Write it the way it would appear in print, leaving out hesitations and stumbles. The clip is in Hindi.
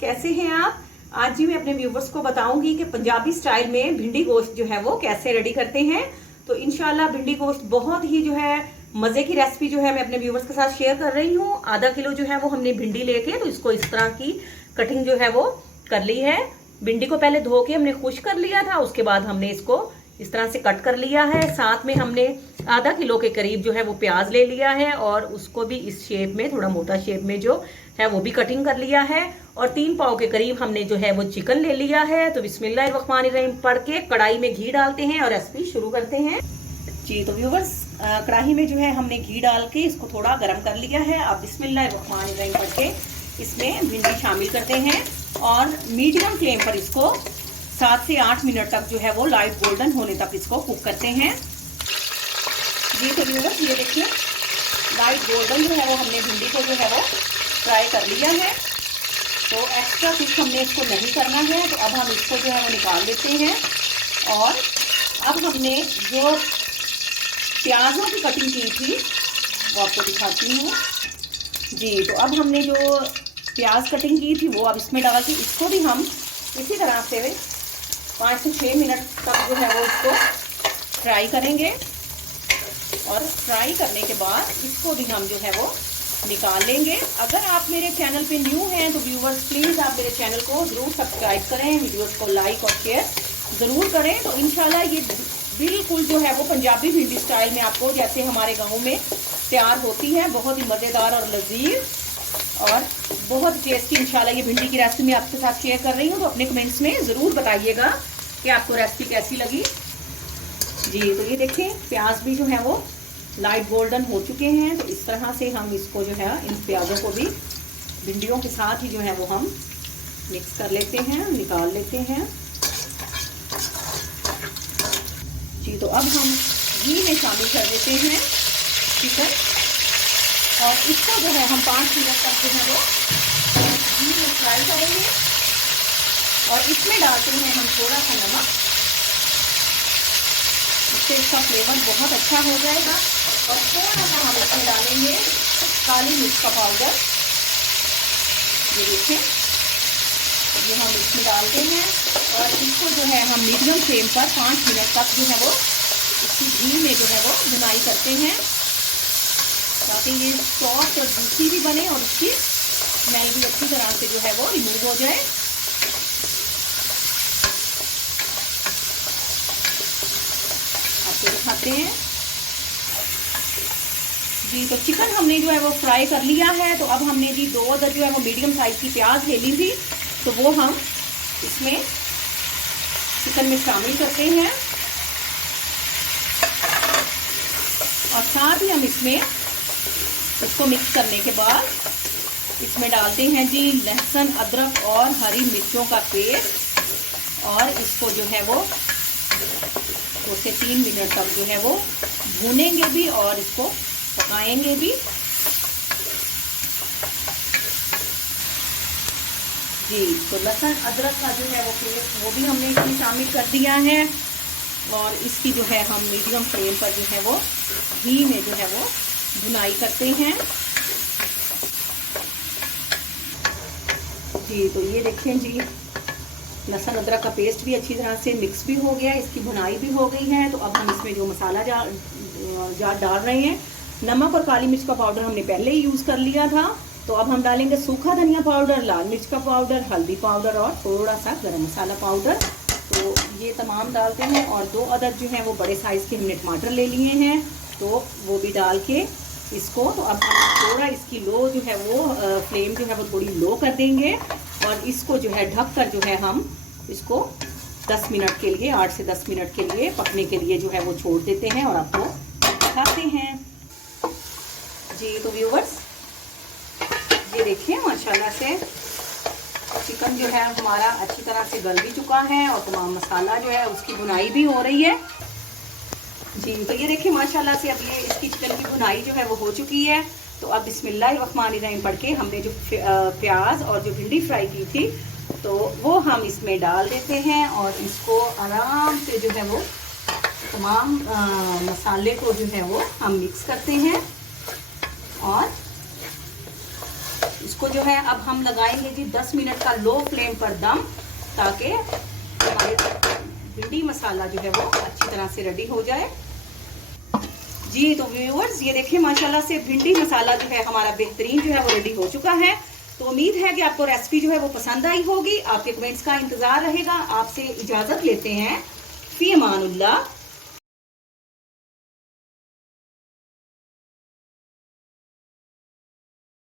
कैसे हैं आप। आज जी मैं अपने व्यूवर्स को बताऊंगी कि पंजाबी स्टाइल में भिंडी गोश्त जो है वो कैसे रेडी करते हैं। तो इंशाल्लाह भिंडी गोश्त बहुत ही जो है मजे की रेसिपी जो है मैं अपने व्यूवर्स के साथ शेयर कर रही हूँ। आधा किलो जो है वो हमने भिंडी लेके तो इसको इस तरह की कटिंग जो है वो कर ली है। भिंडी को पहले धो के हमने खुश कर लिया था, उसके बाद हमने इसको इस तरह से कट कर लिया है। साथ में हमने आधा किलो के करीब जो है वो प्याज ले लिया है और उसको भी इस शेप में, थोड़ा मोटा शेप में जो है वो भी कटिंग कर लिया है। और 3 पाव के करीब हमने जो है वो चिकन ले लिया है। तो बिस्मिल्लाहिर्रहमानिर्रहीम पढ़ के कढ़ाई में घी डालते हैं और रेसिपी शुरू करते हैं जी। तो व्यूवर्स, कढ़ाई में जो है हमने घी डाल के इसको थोड़ा गर्म कर लिया है। अब बिस्मिल्लाहिर्रहमानिर्रहीम पढ़ के इसमें भिंडी शामिल करते हैं और मीडियम फ्लेम पर इसको 7 से 8 मिनट तक जो है वो लाइट गोल्डन होने तक इसको कुक करते हैं जी। तो व्यूअर्स ये देखिए, लाइट गोल्डन जो है वो हमने भिंडी को जो है वो फ्राई कर लिया है। तो एक्स्ट्रा कुछ हमने इसको नहीं करना है। तो अब हम इसको जो है वो निकाल लेते हैं और अब हमने जो प्याज़ों की कटिंग की थी वो आपको दिखाती हूँ जी। तो अब हमने जो प्याज कटिंग की थी वो अब इसमें डाल के इसको भी हम इसी तरह से 5 से 6 मिनट तक जो है वो इसको फ्राई करेंगे। और फ्राई करने के बाद इसको भी हम जो है वो निकाल लेंगे। अगर आप मेरे चैनल पे न्यू हैं तो व्यूवर्स प्लीज़ आप मेरे चैनल को ज़रूर सब्सक्राइब करें, वीडियोस को लाइक और शेयर ज़रूर करें। तो इंशाल्लाह ये बिल्कुल जो है वो पंजाबी भिंडी स्टाइल में आपको जैसे हमारे गाँव में तैयार होती है, बहुत ही मज़ेदार और लजीज और बहुत टेस्टी इंशाल्लाह ये भिंडी की रेसिपी मैं आपके साथ शेयर कर रही हूँ। तो अपने कमेंट्स में ज़रूर बताइएगा कि आपको रेसिपी कैसी लगी जी। तो ये देखें, प्याज भी जो है वो लाइट गोल्डन हो चुके हैं। तो इस तरह से हम इसको जो है इन प्याज़ों को भी भिंडियों के साथ ही जो है वो हम मिक्स कर लेते हैं, निकाल लेते हैं जी। तो अब हम घी में शामिल कर देते हैं चिकन और इसको जो है हम 5 मिनट तक जो है वो घी में फ्राई करेंगे। और इसमें डालते हैं हम थोड़ा सा नमक, इससे इसका फ्लेवर बहुत अच्छा हो जाएगा। और थोड़ा सा हम इसमें डालेंगे काली मिर्च का पाउडर, ये देखें ये हम इसमें डालते हैं और इसको जो है हम मीडियम फ्लेम पर 5 मिनट तक जो है वो इसकी घी में जो है वो भुनाई करते हैं ताकि ये सॉफ्ट और जूसी भी बने और इसकी स्मेल भी अच्छी तरह से जो है वो रिमूव हो जाए। आपको दिखाते हैं जी। तो चिकन हमने जो है वो फ्राई कर लिया है। तो अब हमने जी 2 अदर जो है वो मीडियम साइज की प्याज ले ली थी, तो वो हम इसमें चिकन में शामिल करते हैं और साथ ही हम इसमें इसको मिक्स करने के बाद इसमें डालते हैं जी लहसुन, अदरक और हरी मिर्चों का पेस्ट और इसको जो है वो 2 से 3 मिनट तक जो है वो भूनेंगे भी और इसको पकाएंगे भी जी। तो लहसुन अदरक का जो है वो पेस्ट वो भी हमने इसमें शामिल कर दिया है और इसकी जो है हम मीडियम फ्लेम पर जो है वो घी में जो है वो भुनाई करते हैं जी। तो ये देखें जी, लहसुन अदरक का पेस्ट भी अच्छी तरह से मिक्स भी हो गया, इसकी भुनाई भी हो गई है। तो अब हम इसमें जो मसाला जार डाल रहे हैं, नमक और काली मिर्च का पाउडर हमने पहले ही यूज़ कर लिया था। तो अब हम डालेंगे सूखा धनिया पाउडर, लाल मिर्च का पाउडर, हल्दी पाउडर और थोड़ा सा गरम मसाला पाउडर। तो ये तमाम डालते हैं और 2 अदर जो है वो बड़े साइज़ के हमने टमाटर ले लिए हैं, तो वो भी डाल के इसको। तो अब हम थोड़ा इसकी लो जो है वो फ्लेम जो है वो थोड़ी लो कर देंगे और इसको जो है ढक कर जो है हम इसको 10 मिनट के लिए, 8 से 10 मिनट के लिए पकने के लिए जो है वो छोड़ देते हैं और आपको दिखाते हैं जी। तो व्यूवर्स ये देखिए, माशाल्लाह से चिकन जो है हमारा अच्छी तरह से गल भी चुका है और तमाम मसाला जो है उसकी भुनाई भी हो रही है जी। तो ये देखिए माशाल्लाह से अब ये इसकी चिकन की भुनाई जो है वो हो चुकी है। तो अब बिस्मिल्लाहिर्रहमानिर्रहीम पढ़ के हमने जो प्याज और जो भिंडी फ्राई की थी तो वो हम इसमें डाल देते हैं और इसको आराम से जो है वो तमाम मसाले को जो है वो हम मिक्स करते हैं और इसको जो है अब हम लगाएंगे जी 10 मिनट का लो फ्लेम पर दम, ताकि हमारे भिंडी मसाला जो है वो अच्छी तरह से रेडी हो जाए जी। तो व्यूअर्स ये देखिए माशाल्लाह से भिंडी मसाला जो है हमारा बेहतरीन जो है वो रेडी हो चुका है। तो उम्मीद है कि आपको रेसिपी जो है वो पसंद आई होगी। आपके कमेंट्स का इंतजार रहेगा। आपसे इजाजत लेते हैं। फी अमानुल्लाह।